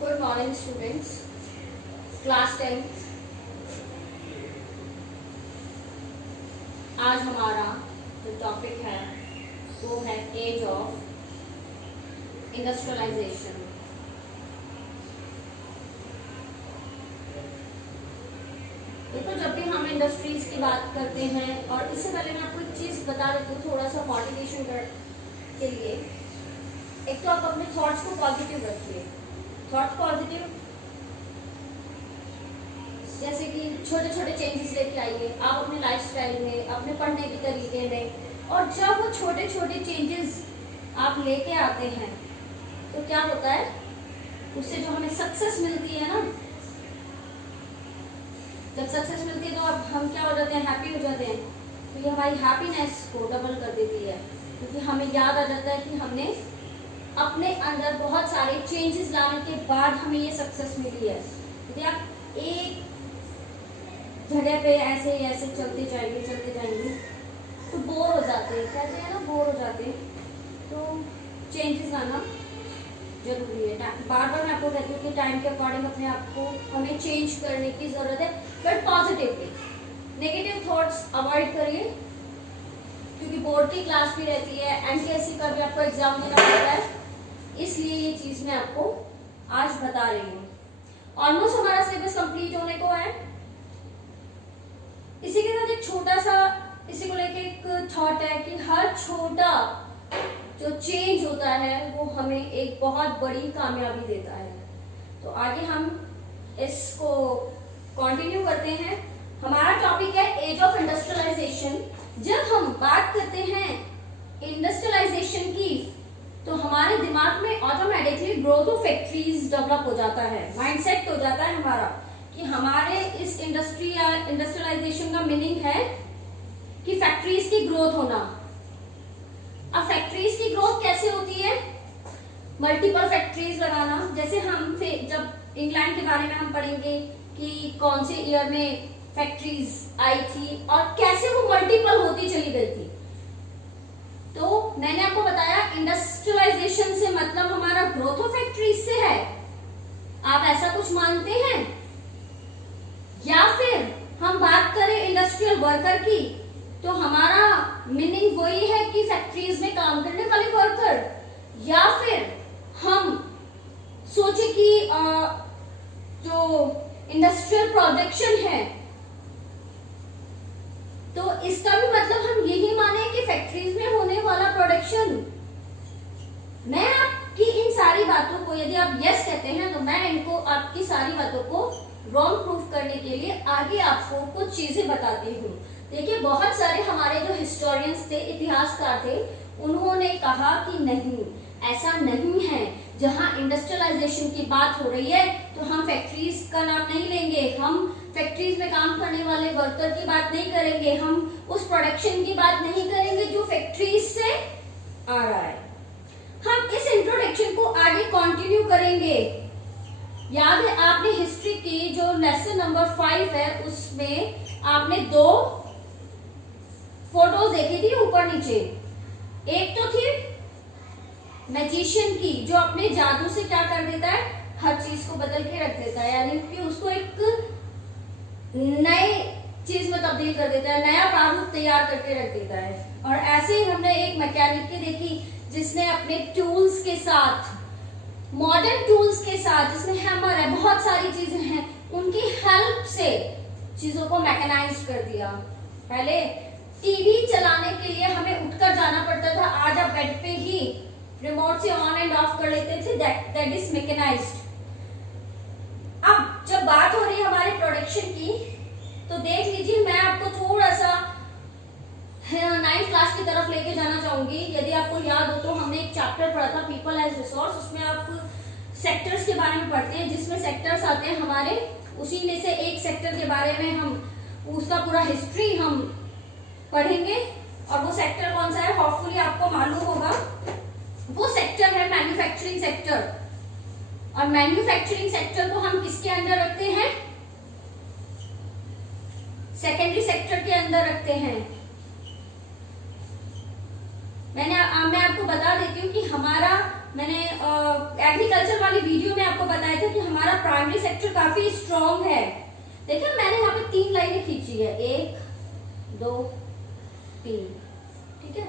Good morning students, class 10। आज हमारा जो टॉपिक है वो है एज ऑफ इंडस्ट्रियलाइजेशन। देखो, जब भी हम इंडस्ट्रीज की बात करते हैं, और इससे पहले मैं आपको एक चीज बता देती हूँ थोड़ा सा मोटिवेशन के लिए। एक तो आप अपने थॉट्स को पॉजिटिव रखिए। थॉट पॉजिटिव, जैसे कि छोटे छोटे चेंजेस लेके आइए आप अपने लाइफस्टाइल में, अपने पढ़ने के तरीके में। और जब वो छोटे छोटे चेंजेस आप लेके आते हैं तो क्या होता है, उससे जो हमें सक्सेस मिलती है ना, जब सक्सेस मिलती है तो अब हम क्या हो जाते हैं, हैप्पी हो जाते हैं। तो ये हमारी हैप्पीनेस को डबल कर देती है, क्योंकि हमें याद आ जाता है कि हमने अपने अंदर बहुत सारे चेंजेस लाने के बाद हमें ये सक्सेस मिली है। यदि आप एक जगह पे ऐसे ऐसे चलते जाएंगे तो बोर हो जाते हैं, कहते हैं ना, बोर हो जाते हैं। तो चेंजेस लाना जरूरी है। बार बार मैं आपको कहती हूँ कि टाइम के अकॉर्डिंग अपने आप को हमें चेंज करने की जरूरत है, but positively. Negative thoughts avoid करिए, क्योंकि बोर्ड की क्लास भी रहती है, एनटीएससी का भी आपको एग्जाम देना पड़ता है, इसलिए ये चीज मैं आपको आज बता रही हूँ। ऑलमोस्ट हमारा सिलेबस कंप्लीट होने को है। इसी के साथ एक छोटा सा इसी को लेके एक थॉट है कि हर छोटा जो चेंज होता है वो हमें एक बहुत बड़ी कामयाबी देता है। तो आगे हम इसको कंटिन्यू करते हैं। हमारा टॉपिक है एज ऑफ इंडस्ट्रियलाइजेशन। जब हम बात करते हैं इंडस्ट्रियलाइजेशन की, तो हमारे दिमाग में automatically growth of factories develop हो जाता है, माइंडसेट हो जाता है हमारा कि हमारे इस इंडस्ट्री या इंडस्ट्रियलाइजेशन का मीनिंग है कि फैक्ट्रीज की ग्रोथ होना। अब फैक्ट्रीज की ग्रोथ कैसे होती है, मल्टीपल फैक्ट्रीज लगाना। जैसे हम जब इंग्लैंड के बारे में हम पढ़ेंगे कि कौन से ईयर में फैक्ट्रीज आई थी और कैसे वो मल्टीपल होती चली गई थी। तो मैंने आपको बताया इंडस्ट्रियलाइजेशन से मतलब हमारा ग्रोथ ऑफ फैक्ट्रीज से है। आप ऐसा कुछ मानते हैं? या फिर हम बात करें इंडस्ट्रियल वर्कर की, तो हमारा मीनिंग वही है कि फैक्ट्रीज में काम करने वाले वर्कर। या फिर हम सोचे कि जो इंडस्ट्रियल प्रोडक्शन है, तो इसका भी मतलब हम यही माने कि फैक्ट्रीज में होने वाला प्रोडक्शन। मैं आपकी इन सारी बातों को, यदि आप यस कहते हैं, तो मैं इनको आपकी सारी बातों को रॉन्ग प्रूफ करने के लिए आगे आपको कुछ चीजें बताती हूँ। देखिए, बहुत सारे हमारे जो हिस्टोरियंस थे, इतिहासकार थे, उन्होंने कहा कि नहीं, ऐसा नहीं है। जहां इंडस्ट्रियलाइजेशन की बात हो रही है तो हम फैक्ट्रीज का नाम नहीं लेंगे, हम फैक्ट्रीज में काम करने वाले वर्कर की बात नहीं करेंगे, हम उस प्रोडक्शन की बात नहीं करेंगे जो फैक्ट्रीज से आ रहा है। हम इस इंट्रोडक्शन को आगे कंटिन्यू करेंगे। याद है आपने हिस्ट्री की जो लेसन नंबर 5 है, उसमें आपने 2 फोटोज देखी थी ऊपर नीचे। एक तो थी मैजिशियन की, जो अपने जादू से क्या कर देता है, हर चीज को बदल के रख देता है, यानी कि उसको एक नए चीज में तब्दील कर देता है, नया प्रारूप तैयार करके रख देता है। और ऐसे ही हमने एक मैकेनिक की देखी, जिसने अपने टूल्स के साथ, मॉडर्न टूल्स के साथ, जिसमें हैमर है, बहुत सारी चीजें हैं, उनकी हेल्प से चीजों को मैकेनाइज कर दिया। पहले टीवी चलाने के लिए हमें उठकर जाना पड़ता था, आज आप बेड पे ही रिमोट से ऑन एंड ऑफ कर लेते थे, दैट इज मैकेनाइज्ड। अब जब बात हो रही है हमारे प्रोडक्शन की, तो देख लीजिए, मैं आपको थोड़ा सा 9th क्लास की तरफ लेके जाना चाहूंगी। यदि आपको याद हो तो हमने एक चैप्टर पढ़ा था, पीपल एज रिसोर्स। उसमें आप सेक्टर्स के बारे में पढ़ते हैं, जिसमें सेक्टर्स आते हैं हमारे, उसी में से एक सेक्टर के बारे में हम उसका पूरा हिस्ट्री हम पढ़ेंगे। और वो सेक्टर कौन सा है, होपफुली आपको मालूम होगा। वो सेक्टर है मैन्युफैक्चरिंग सेक्टर। और मैन्युफैक्चरिंग सेक्टर को हम किसके अंदर रखते हैं, सेकेंडरी सेक्टर के अंदर रखते हैं। मैं आपको बता देती हूँ कि हमारा मैंने एग्रीकल्चर वाली वीडियो में आपको बताया था कि हमारा प्राइमरी सेक्टर काफी स्ट्रॉन्ग है। देखिए मैंने यहाँ पे 3 लाइनें खींची है, 1 2 3, ठीक है।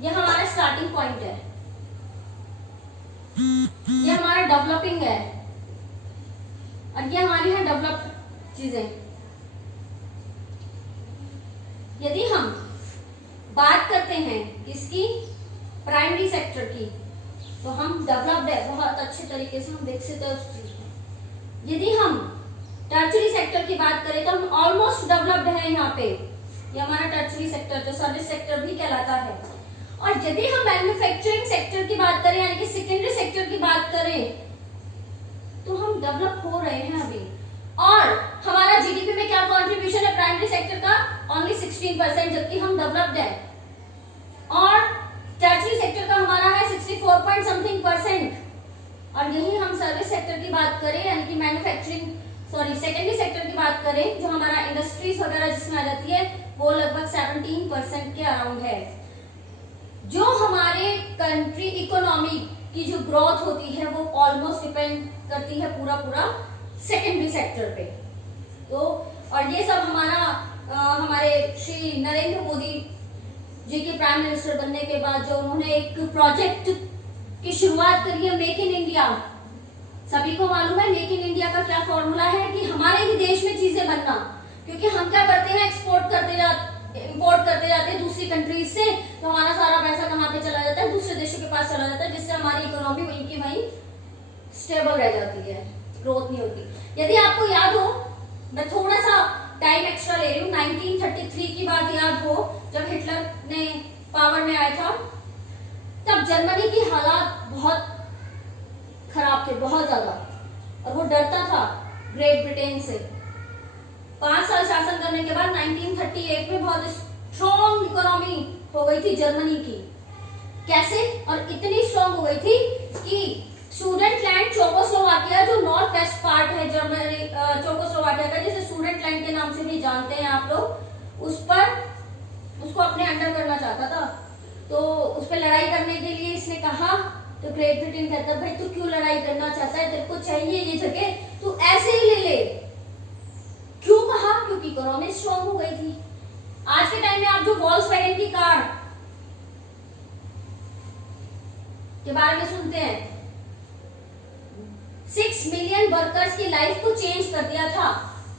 ये हमारा स्टार्टिंग पॉइंट है, ये हमारा डेवलपिंग है और ये हमारी है डेवलप्ड चीजें। यदि हम बात करते हैं इसकी प्राइमरी सेक्टर की, तो हम डेवलप्ड है, बहुत अच्छे तरीके से हम विकसित है उस चीज में। यदि हम टर्चरी सेक्टर की बात करें तो हम ऑलमोस्ट डेवलप्ड है यहाँ पे, ये हमारा टर्चरी सेक्टर जो सर्विस सेक्टर भी कहलाता है। और यदि हम मैन्युफैक्चरिंग सेक्टर की बात करें यानी कि सेकेंडरी सेक्टर की बात करें, तो हम डेवलप हो रहे हैं अभी। और हमारा जीडीपी में क्या कंट्रीब्यूशन है प्राइमरी सेक्टर का, ओनली 16%, जबकि हम डेवलप्ड है। और टर्चरी सेक्टर का हमारा है 64 पॉइंट समथिंग %। और यही हम सर्विस सेक्टर की बात करें यानी कि मैन्युफैक्चरिंग सेकेंडरी सेक्टर की बात करें, जो हमारा इंडस्ट्रीज वगैरह जिसमें आ जाती है, वो लगभग 17% के अराउंड है। जो हमारे कंट्री इकोनॉमी की जो ग्रोथ होती है वो ऑलमोस्ट डिपेंड करती है पूरा सेकेंडरी सेक्टर पे। तो और ये सब हमारे श्री नरेंद्र मोदी जी के प्राइम मिनिस्टर बनने के बाद जो उन्होंने एक प्रोजेक्ट की शुरुआत करी है, मेक इन इंडिया। सभी को मालूम है मेक इन इंडिया का क्या फॉर्मूला है कि हमारे ही देश में चीजें बनना, क्योंकि हम क्या करते हैं, इंपोर्ट करते जाते हैं दूसरी कंट्रीज से, तो हमारा सारा पैसा कहाँ पे चला जाता है, दूसरे देशों के पास चला जाता है, जिससे हमारी इकोनॉमी वहीं की वहीं स्टेबल रह जाती है, ग्रोथ नहीं होती। यदि आपको याद हो, मैं थोड़ा सा टाइम एक्स्ट्रा ले रही हूँ, 1933 की बात याद हो, जब हिटलर ने पावर में आया था, तब जर्मनी की हालात बहुत खराब थे, बहुत ज्यादा, और वो डरता था ग्रेट ब्रिटेन से। 5 साल शासन करने के बाद 1938 में बहुत स्ट्रॉन्ग इकोनॉमी हो गई थी जर्मनी की। कैसे? और इतनी स्ट्रॉन्ग हो गई थी कि सुडेटलैंड चेकोस्लोवाकिया, जो नॉर्थ वेस्ट पार्ट है जर्मनी चेकोस्लोवाकिया का, जिसे सुडेटलैंड के नाम से भी जानते हैं आप लोग, उसको अपने अंडर करना चाहता था। तो उस पर लड़ाई करने के लिए इसने कहा, तो ग्रेट ब्रिटेन कहता, भाई तू क्यों लड़ाई करना चाहता है, तेरे को चाहिए ये जगह, तू ऐसे ही ले ले। क्यों कहा? क्योंकि इकोनॉमी स्ट्रॉन्ग हो गई थी। आज के टाइम में आप जो वॉल्क्सवैगन की कार के बारे में सुनते हैं, 6 मिलियन वर्कर्स की लाइफ को चेंज कर दिया था।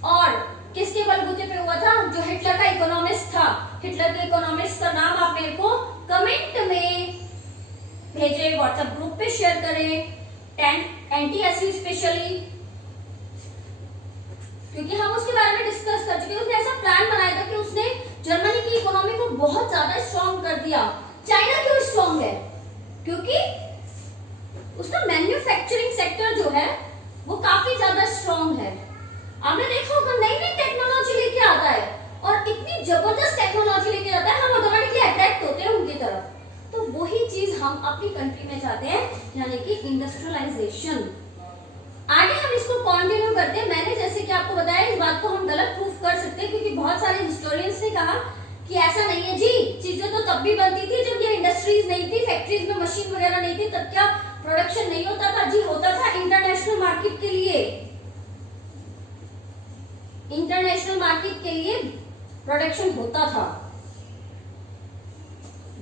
और किसके बलबूते पे हुआ था? जो हिटलर का इकोनॉमिस्ट था। हिटलर के इकोनॉमिस्ट का नाम आप मेरे को कमेंट में भेजें, व्हाट्सएप ग्रुप पे शेयर करें, एंटी स्पेशली, क्योंकि हम उसके बारे में डिस्कस कर चुके हैं। उसने ऐसा प्लान बनाया था कि उसने जर्मनी की इकोनॉमी को बहुत ज्यादा स्ट्रॉन्ग कर दिया। चाइना क्यों स्ट्रॉन्ग है? क्योंकि उसका मैन्युफैक्चरिंग सेक्टर जो है वो काफी ज्यादा स्ट्रॉन्ग है। आपने देखा होगा नई नई टेक्नोलॉजी लेके आता है और इतनी जबरदस्त टेक्नोलॉजी लेके आता है, हम ऑटोमेटिकली अट्रैक्ट होते हैं उनकी तरफ। तो वही चीज हम अपनी कंट्री में चाहते हैं, यानी कि इंडस्ट्रियलाइजेशन। आगे हम इसको कंटिन्यू करते हैं। मैंने जैसे कि आपको बताया, इस बात को हम गलत प्रूफ कर सकते हैं, क्योंकि बहुत सारे हिस्टोरियंस ने कहा कि ऐसा नहीं है जी, चीजें तो तब भी बनती थी जब ये इंडस्ट्रीज नहीं थी, फैक्ट्रीज में मशीन वगैरह नहीं थी, तब क्या प्रोडक्शन नहीं होता था? जी होता था, इंटरनेशनल मार्केट के लिए। इंटरनेशनल मार्केट के लिए प्रोडक्शन होता था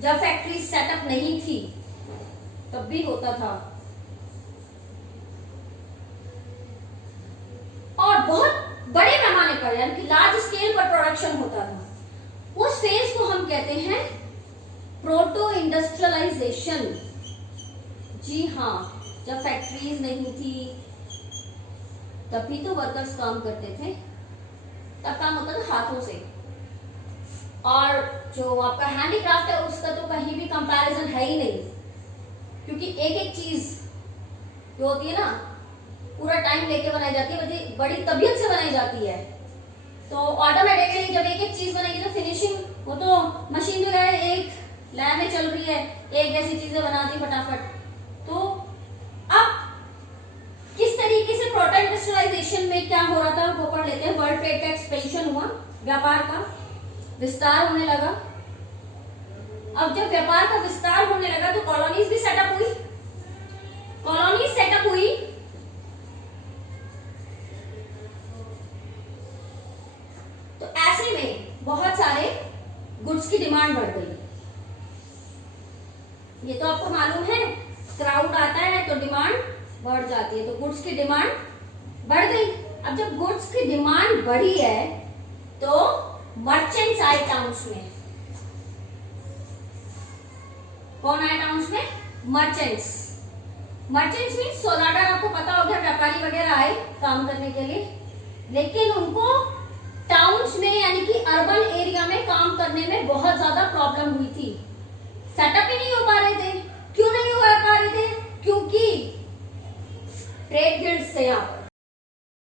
जब फैक्ट्री सेटअप नहीं थी, तब भी होता था। और बहुत बड़े पैमाने पर यानी कि लार्ज स्केल पर प्रोडक्शन होता था। उस फेज को हम कहते हैं प्रोटो इंडस्ट्रियलाइजेशन। जी हाँ, जब फैक्ट्रीज नहीं थी तभी तो वर्कर्स काम करते थे, तब काम होता था हाथों से। और जो आपका हैंडीक्राफ्ट है उसका तो कहीं भी कंपैरिजन है ही नहीं, क्योंकि एक एक चीज जो होती है ना, पूरा टाइम लेके बनाई जाती है, बड़ी तबीयत से बनाई जाती है। तो ऑटोमेटिकली जब एक एक चीज बनेगी तो फिनिशिंग, वो तो मशीन जो है एक लैब में चल रही है, एक जैसी चीजें बनाती फटाफट। तो अब किस तरीके से प्रोटो इंडस्ट्रियलाइजेशन में क्या हो रहा था वो पढ़ लेते हैं। वर्ल्ड ट्रेड का एक्सपेंशन हुआ, व्यापार का विस्तार होने लगा। अब जब व्यापार का विस्तार होने लगा तो कॉलोनीज भी सेटअप हुई। गुड्स की डिमांड बढ़ गई। ये तो आपको मालूम है, क्राउड आता है तो डिमांड बढ़ जाती है, तो गुड्स की डिमांड बढ़ गई। अब जब गुड्स की डिमांड बढ़ी है तो मर्चेंट्स आए टाउन्स में। कौन आए टाउन्स में? मर्चेंट्स। मर्चेंट्स मीन सोनाडा, आपको पता होगा व्यापारी वगैरह आए काम करने के लिए, लेकिन उनको टाउन्स में यानी कि अर्बन एरिया में काम करने में बहुत ज्यादा प्रॉब्लम हुई थी। सेटअप ही नहीं हो पा रहे थे। क्यों नहीं हो पा रहे थे? क्योंकि ट्रेड गिल्ड्स थे यहाँ पर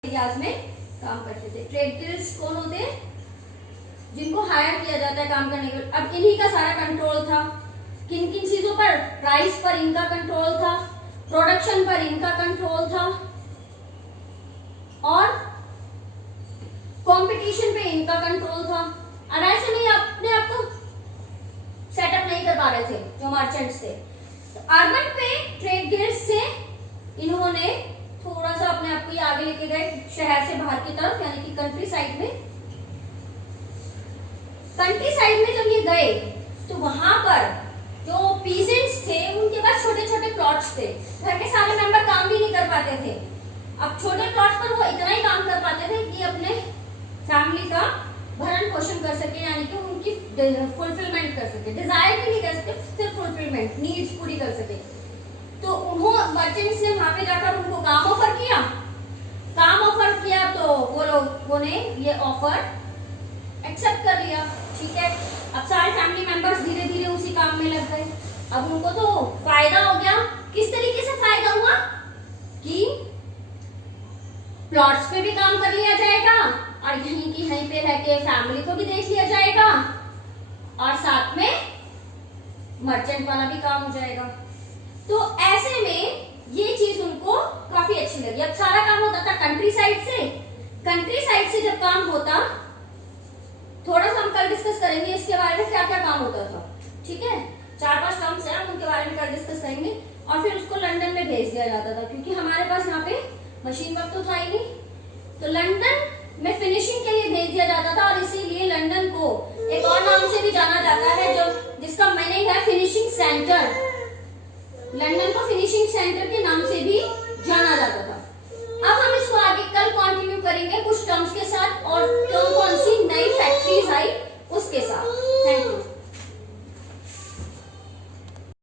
एरियाज में काम करते थे। ट्रेड गिल्ड्स कौन होते हैं? जिनको हायर किया जाता है काम करने के लिए। अब इन्हीं का सारा कंट्रोल था। किन किन चीजों पर? प्राइस पर इनका कंट्रोल था, प्रोडक्शन पर इनका कंट्रोल था, और कंपटीशन पे इनका कंट्रोल था। और ऐसे नहीं अपने आप को सेटअप नहीं कर पा रहे थे जो मर्चेंट्स थे। तो अर्बन पे ट्रेड गिल्ड्स से इन्होंने थोड़ा सा अपने आप को आगे लेके गए शहर से बाहर की तरफ, यानी कि कंट्री साइड में। कंट्री साइड में जब ये गए तो वहां पर जो पीजेंट्स थे उनके पास छोटे छोटे प्लॉट्स थे। घर के सारे मेंबर काम भी नहीं कर पाते थे। अब छोटे प्लॉट्स पर वो इतना ही काम कर पाते थे कि अपने फैमिली का भरण पोषण कर सके, यानी कि उनकी फुलफिलमेंट कर सके। डिजायर भी नहीं कर सके, सिर्फ फुलफिलमेंट, नीड्स पूरी कर सके। तो उन्होंने मर्चेंट्स ने वहां पे जाकर उनको काम ऑफर किया। काम ऑफर किया तो वो लोगों ने ये ऑफर एक्सेप्ट कर लिया। ठीक है, अब सारे फैमिली मेंबर्स धीरे धीरे उसी काम में लग गए। अब उनको तो फायदा हो गया। किस तरीके से फायदा हुआ? कि प्लॉट्स पे भी काम कर लिया जाएगा और यहीं की यहीं पे रह के फैमिली को भी देख लिया जाएगा, और साथ में मर्चेंट वाला भी काम हो जाएगा। तो ऐसे में ये चीज उनको काफी अच्छी लगी। अब सारा काम होता था कंट्री साइड से। कंट्री साइड से जब काम होता, थोड़ा सा हम कल डिस्कस करेंगे इसके बारे में क्या क्या काम होता था। ठीक है, 4-5 काम से हम उनके बारे में कल डिस्कस करेंगे। और फिर उसको लंदन में भेज दिया जाता था, क्योंकि हमारे पास यहाँ पे मशीन वर्क तो था ही नहीं, तो लंदन में फिनिशिंग के लिए भेज दिया जाता था। और इसीलिए लंदन को एक और नाम से भी जाना जाता है, जो जिसका मीनिंग है फिनिशिंग सेंटर। लंदन को फिनिशिंग सेंटर के नाम से भी जाना जाता था। अब हम इसको आगे कल कंटिन्यू करेंगे कुछ टर्म्स के साथ, और कौन कौन सी नई फैक्ट्रीज आई उसके साथ। Thank you.